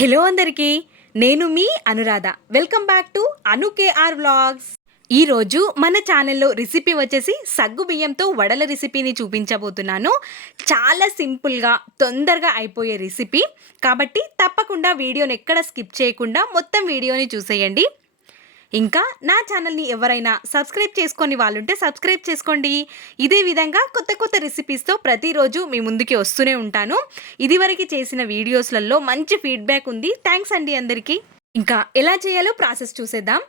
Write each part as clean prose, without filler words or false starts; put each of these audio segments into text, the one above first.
Hello అందరికీ, నేను మీ Anuradha. Welcome back to Anu KR vlogs. ఈరోజు మన ఛానల్లో రెసిపీ వచ్చేసి సగ్గు బియ్యంతో వడల రెసిపీని చూపించబోతున్నాను. చాలా సింపుల్గా తొందరగా అయిపోయే రెసిపీ కాబట్టి తప్పకుండా వీడియోని ఎక్కడ స్కిప్ చేయకుండా మొత్తం వీడియోని చూసేయండి. ఇంకా నా ఛానల్ని ఎవరైనా సబ్స్క్రైబ్ చేసుకొని వాళ్ళుంటే సబ్స్క్రైబ్ చేసుకోండి. ఇదే విధంగా కొత్త కొత్త రెసిపీస్తో ప్రతిరోజు మీ ముందుకి వస్తూనే ఉంటాను. ఇదివరకు చేసిన వీడియోస్లలో మంచి ఫీడ్బ్యాక్ ఉంది. థ్యాంక్స్ అండి అందరికీ. ఇంకా ఎలా చేయాలో ప్రాసెస్ చూసేద్దాం.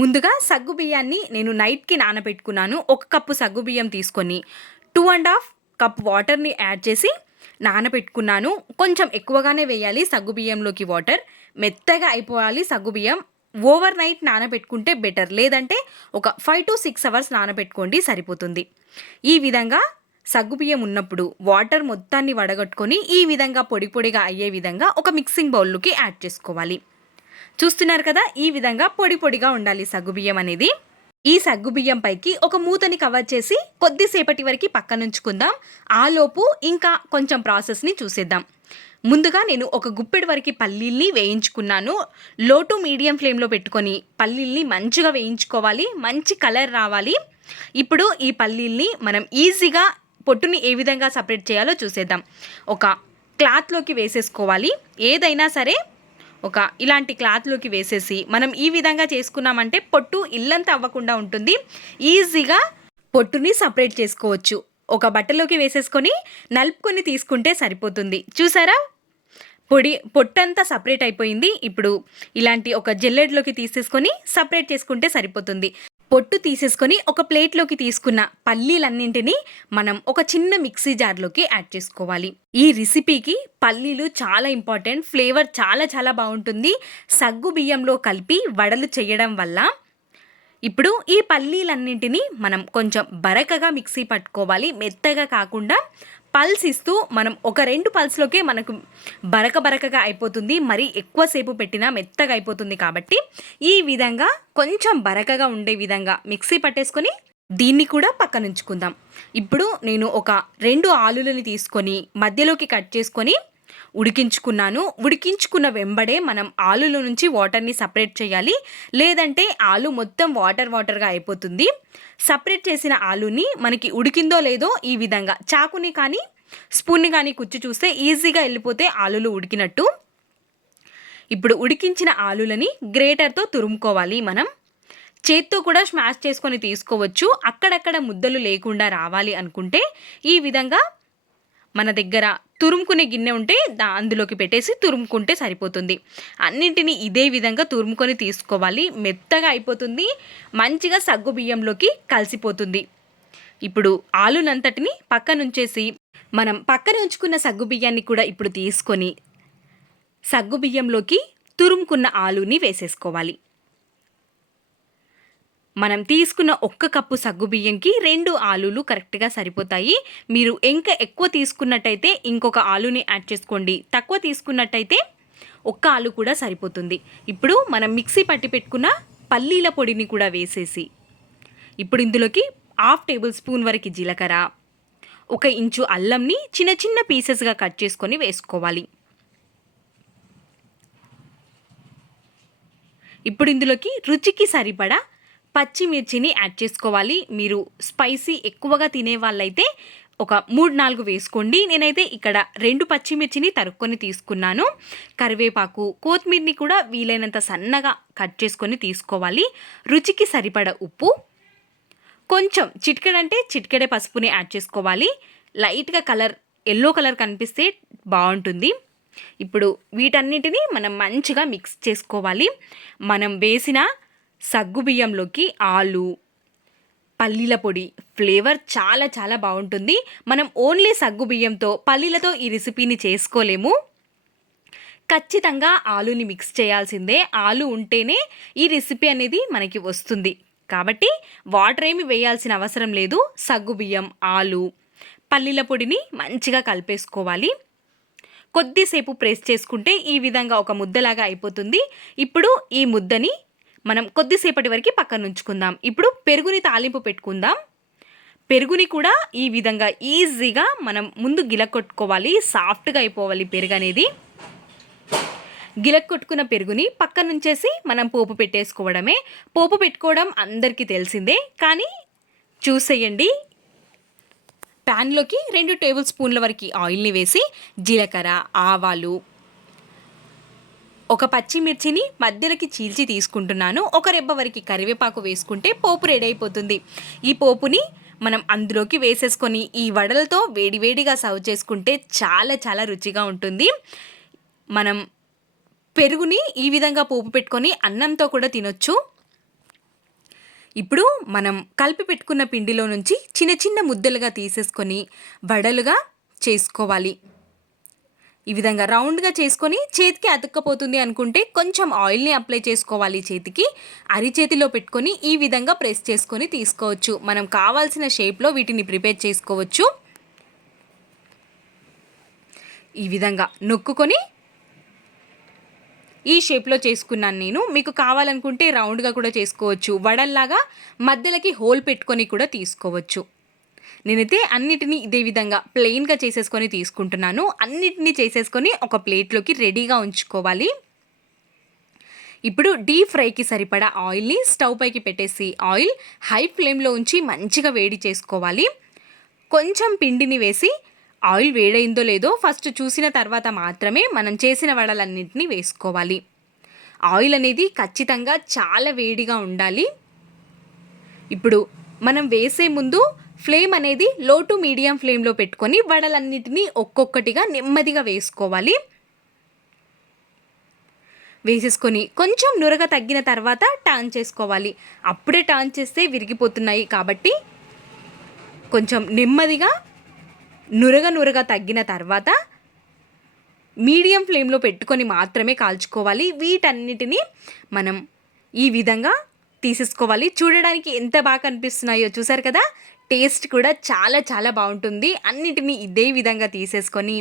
ముందుగా సగ్గు బియ్యాన్ని నేను నైట్కి నానబెట్టుకున్నాను. 1 కప్పు సగ్గు బియ్యం తీసుకొని 2.5 కప్ వాటర్ని యాడ్ చేసి నానబెట్టుకున్నాను. కొంచెం ఎక్కువగానే వేయాలి సగ్గు బియ్యంలోకి వాటర్. మెత్తగా అయిపోవాలి సగ్గు బియ్యం. ఓవర్ నైట్ నానబెట్టుకుంటే బెటర్, లేదంటే ఒక 5 to 6 అవర్స్ నానబెట్టుకోండి సరిపోతుంది. ఈ విధంగా సగ్గుబియ్యం ఉన్నప్పుడు వాటర్ మొత్తాన్ని వడగట్టుకొని ఈ విధంగా పొడి పొడిగా అయ్యే విధంగా ఒక మిక్సింగ్ బౌల్లోకి యాడ్ చేసుకోవాలి. చూస్తున్నారు కదా, ఈ విధంగా పొడి పొడిగా ఉండాలి సగ్గుబియ్యం అనేది. ఈ సగ్గుబియ్యం పైకి ఒక మూతని కవర్ చేసి కొద్దిసేపటి వరకు పక్కనుంచుకుందాం. ఆలోపు ఇంకా కొంచెం ప్రాసెస్ని చూసేద్దాం. ముందుగా నేను ఒక గుప్పెడు వరకు పల్లీల్ని వేయించుకున్నాను. లో టు మీడియం ఫ్లేమ్లో పెట్టుకొని పల్లీల్ని మంచిగా వేయించుకోవాలి. మంచి కలర్ రావాలి. ఇప్పుడు ఈ పల్లీల్ని మనం ఈజీగా పొట్టుని ఏ విధంగా సపరేట్ చేయాలో చూసేద్దాం. ఒక క్లాత్లోకి వేసేసుకోవాలి. ఏదైనా సరే ఒక ఇలాంటి క్లాత్లోకి వేసేసి మనం ఈ విధంగా చేసుకున్నామంటే పొట్టు ఇల్లంతా అవ్వకుండా ఉంటుంది. ఈజీగా పొట్టుని సపరేట్ చేసుకోవచ్చు. ఒక బట్టలోకి వేసేసుకొని నలుపుకొని తీసుకుంటే సరిపోతుంది. చూసారా, పొట్టంతా సపరేట్ అయిపోయింది. ఇప్పుడు ఇలాంటి ఒక జల్లెడ్లోకి తీసేసుకొని సపరేట్ చేసుకుంటే సరిపోతుంది. పొట్టు తీసేసుకొని ఒక ప్లేట్లోకి తీసుకున్న పల్లీలన్నింటినీ మనం ఒక చిన్న మిక్సీ జార్లోకి యాడ్ చేసుకోవాలి. ఈ రెసిపీకి పల్లీలు చాలా ఇంపార్టెంట్. ఫ్లేవర్ చాలా చాలా బాగుంటుంది సగ్గు బియ్యంలో కలిపి వడలు చేయడం వల్ల. ఇప్పుడు ఈ పల్లీలన్నింటినీ మనం కొంచెం బరకగా మిక్సీ పట్టుకోవాలి. మెత్తగా కాకుండా పల్స్ ఇస్తూ మనం ఒక 2 పల్స్లోకే మనకు బరకగా అయిపోతుంది. మరి ఎక్కువసేపు పెట్టినా మెత్తగా అయిపోతుంది. కాబట్టి ఈ విధంగా కొంచెం బరకగా ఉండే విధంగా మిక్సీ పట్టేసుకొని దీన్ని కూడా పక్కనుంచుకుందాం. ఇప్పుడు నేను ఒక 2 ఆలులని తీసుకొని మధ్యలోకి కట్ చేసుకొని ఉడికించుకున్నాను. ఉడికించుకున్న వెంబడే మనం ఆలులో నుంచి వాటర్ని సపరేట్ చేయాలి, లేదంటే ఆలు మొత్తం వాటర్గా అయిపోతుంది. సపరేట్ చేసిన ఆలుని మనకి ఉడికిందో లేదో ఈ విధంగా చాకుని కానీ స్పూన్ని కానీ కుచ్చి చూస్తే ఈజీగా వెళ్ళిపోతే ఆలులు ఉడికినట్టు. ఇప్పుడు ఉడికించిన ఆలులని గ్రేటర్తో తురుముకోవాలి. మనం చేత్తో కూడా స్మాష్ చేసుకొని తీసుకోవచ్చు. అక్కడక్కడ ముద్దలు లేకుండా రావాలి అనుకుంటే ఈ విధంగా మన దగ్గర తురుముకునే గిన్నె ఉంటే అందులోకి పెట్టేసి తురుముకుంటే సరిపోతుంది. అన్నింటినీ ఇదే విధంగా తురుముకొని తీసుకోవాలి. మెత్తగా అయిపోతుంది, మంచిగా సగ్గు బియ్యంలోకి కలిసిపోతుంది. ఇప్పుడు ఆలునంతటిని పక్కనుంచేసి మనం పక్కన ఉంచుకున్న సగ్గు బియ్యాన్ని కూడా ఇప్పుడు తీసుకొని సగ్గు బియ్యంలోకి తురుముకున్న ఆలుని వేసేసుకోవాలి. మనం తీసుకున్న 1 కప్పు సగ్గు బియ్యంకి 2 ఆలులు కరెక్ట్గా సరిపోతాయి. మీరు ఇంకా ఎక్కువ తీసుకున్నట్టయితే ఇంకొక ఆలుని యాడ్ చేసుకోండి. తక్కువ తీసుకున్నట్టయితే 1 ఆలు కూడా సరిపోతుంది. ఇప్పుడు మనం మిక్సీ పట్టి పెట్టుకున్న పల్లీల పొడిని కూడా వేసేసి ఇప్పుడు ఇందులోకి 1/2 టేబుల్ స్పూన్ వరకు జీలకర్ర, 1 ఇంచు అల్లంని చిన్న చిన్న పీసెస్గా కట్ చేసుకొని వేసుకోవాలి. ఇప్పుడు ఇందులోకి రుచికి సరిపడా పచ్చిమిర్చిని యాడ్ చేసుకోవాలి. మీరు స్పైసీ ఎక్కువగా తినే వాళ్ళైతే ఒక 3-4 వేసుకోండి. నేనైతే ఇక్కడ 2 పచ్చిమిర్చిని తరుక్కొని తీసుకున్నాను. కరివేపాకు, కొత్తిమీరని కూడా వీలైనంత సన్నగా కట్ చేసుకొని తీసుకోవాలి. రుచికి సరిపడా ఉప్పు, కొంచెం చిటికెడే పసుపుని యాడ్ చేసుకోవాలి. లైట్గా ఎల్లో కలర్ కనిపిస్తే బాగుంటుంది. ఇప్పుడు వీటన్నిటిని మనం మంచిగా మిక్స్ చేసుకోవాలి. మనం వేసిన సగ్గు బియ్యంలోకి ఆలు, పల్లీల పొడి ఫ్లేవర్ చాలా చాలా బాగుంటుంది. మనం ఓన్లీ సగ్గు బియ్యంతో పల్లీలతో ఈ రెసిపీని చేసుకోలేము. ఖచ్చితంగా ఆలుని మిక్స్ చేయాల్సిందే. ఆలు ఉంటేనే ఈ రెసిపీ అనేది మనకి వస్తుంది. కాబట్టి వాటర్ ఏమి వేయాల్సిన అవసరం లేదు. సగ్గు బియ్యం, ఆలు, పల్లీల పొడిని మంచిగా కలిపేసుకోవాలి. కొద్దిసేపు ప్రెస్ చేసుకుంటే ఈ విధంగా ఒక ముద్దలాగా అయిపోతుంది. ఇప్పుడు ఈ ముద్దని మనం కొద్దిసేపటి వరకు పక్కన ఉంచుకుందాం. ఇప్పుడు పెరుగుని తాలింపు పెట్టుకుందాం. పెరుగుని కూడా ఈ విధంగా ఈజీగా మనం ముందు గిలకొట్టుకోవాలి. సాఫ్ట్గా అయిపోవాలి పెరుగు అనేది. గిలక్కొట్టుకున్న పెరుగుని పక్కనుంచేసి మనం పోపు పెట్టేసుకోవడమే. పోపు పెట్టుకోవడం అందరికీ తెలిసిందే, కానీ చూసేయండి. ప్యాన్లోకి 2 టేబుల్ స్పూన్ల వరకు ఆయిల్ని వేసి జీలకర్ర, ఆవాలు, ఒక పచ్చిమిర్చిని మధ్యలోకి చీల్చి తీసుకుంటున్నాను. ఒక రెబ్బ వరకు కరివేపాకు వేసుకుంటే పోపు రెడీ అయిపోతుంది. ఈ పోపుని మనం అందులోకి వేసేసుకొని ఈ వడలతో వేడివేడిగా సర్వ్ చేసుకుంటే చాలా చాలా రుచిగా ఉంటుంది. మనం పెరుగుని ఈ విధంగా పోపు పెట్టుకొని అన్నంతో కూడా తినొచ్చు. ఇప్పుడు మనం కలిపి పెట్టుకున్న పిండిలో నుంచి చిన్న చిన్న ముద్దలుగా తీసేసుకొని వడలుగా చేసుకోవాలి. ఈ విధంగా రౌండ్గా చేసుకొని చేతికి అతుక్కపోతుంది అనుకుంటే కొంచెం ఆయిల్ని అప్లై చేసుకోవాలి. చేతికి అరిచేతిలో పెట్టుకొని ఈ విధంగా ప్రెస్ చేసుకొని తీసుకోవచ్చు. మనం కావాల్సిన షేప్లో వీటిని ప్రిపేర్ చేసుకోవచ్చు. ఈ విధంగా నొక్కుకొని ఈ షేప్లో చేసుకున్నాను నేను. మీకు కావాలనుకుంటే రౌండ్గా కూడా చేసుకోవచ్చు. వడల్లాగా మధ్యలోకి హోల్ పెట్టుకొని కూడా తీసుకోవచ్చు. నేనైతే అన్నిటినీ ఇదే విధంగా ప్లెయిన్గా చేసేసుకొని తీసుకుంటున్నాను. అన్నిటినీ చేసేసుకొని ఒక ప్లేట్లోకి రెడీగా ఉంచుకోవాలి. ఇప్పుడు డీప్ ఫ్రైకి సరిపడా ఆయిల్ని స్టవ్ పైకి పెట్టేసి ఆయిల్ హై ఫ్లేమ్లో ఉంచి మంచిగా వేడి చేసుకోవాలి. కొంచెం పిండిని వేసి ఆయిల్ వేడైందో లేదో ఫస్ట్ చూసిన తర్వాత మాత్రమే మనం చేసిన వడలన్నింటినీ వేసుకోవాలి. ఆయిల్ అనేది ఖచ్చితంగా చాలా వేడిగా ఉండాలి. ఇప్పుడు మనం వేసే ముందు ఫ్లేమ్ అనేది లో టు మీడియం ఫ్లేమ్లో పెట్టుకొని వడలన్నిటినీ ఒక్కొక్కటిగా నెమ్మదిగా వేసుకోవాలి. వేసేసుకొని కొంచెం నురగ తగ్గిన తర్వాత టర్న్ చేసుకోవాలి. అప్పుడే టర్న్ చేస్తే విరిగిపోతున్నాయి కాబట్టి కొంచెం నెమ్మదిగా నురగ తగ్గిన తర్వాత మీడియం ఫ్లేమ్లో పెట్టుకొని మాత్రమే కాల్చుకోవాలి. వీటన్నిటిని మనం ఈ విధంగా తీసేసుకోవాలి. చూడడానికి ఎంత బాగా కనిపిస్తున్నాయో చూసారు కదా. టేస్ట్ కూడా చాలా చాలా బాగుంటుంది. అన్నిటినీ ఇదే విధంగా తీసేసుకొని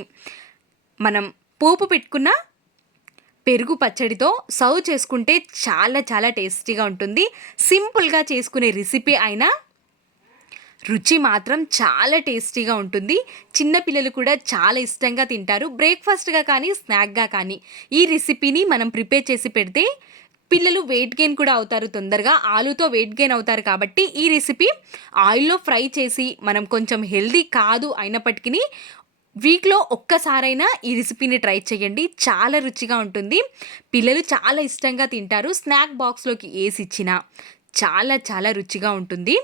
మనం పోపు పెట్టుకున్న పెరుగు పచ్చడితో సర్వ్ చేసుకుంటే చాలా చాలా టేస్టీగా ఉంటుంది. సింపుల్గా చేసుకునే రెసిపీ అయినా రుచి మాత్రం చాలా టేస్టీగా ఉంటుంది. చిన్నపిల్లలు కూడా చాలా ఇష్టంగా తింటారు. బ్రేక్ఫాస్ట్గా కానీ స్నాక్గా కానీ ఈ రెసిపీని మనం ప్రిపేర్ చేసి పెడితే పిల్లలు వెయిట్ గెయిన్ కూడా అవుతారు తొందరగా. ఆలుతో వెయిట్ గెయిన్ అవుతారు కాబట్టి ఈ రెసిపీ ఆయిల్లో ఫ్రై చేసి మనం కొంచెం హెల్దీ కాదు అయినప్పటికీ వీక్లో ఒక్కసారైనా ఈ రెసిపీని ట్రై చేయండి. చాలా రుచిగా ఉంటుంది. పిల్లలు చాలా ఇష్టంగా తింటారు. స్నాక్ బాక్స్లోకి వేసి ఇచ్చినా చాలా చాలా రుచిగా ఉంటుంది.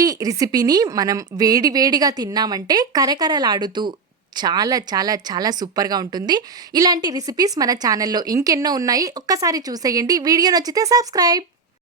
ఈ రెసిపీని మనం వేడివేడిగా తిన్నామంటే కరకరలాడుతూ చాలా చాలా చాలా సూపర్గా ఉంటుంది. ఇలాంటి రెసిపీస్ మన ఛానల్లో ఇంకెన్నో ఉన్నాయి. ఒక్కసారి చూసేయండి. వీడియో నచ్చితే సబ్స్క్రైబ్.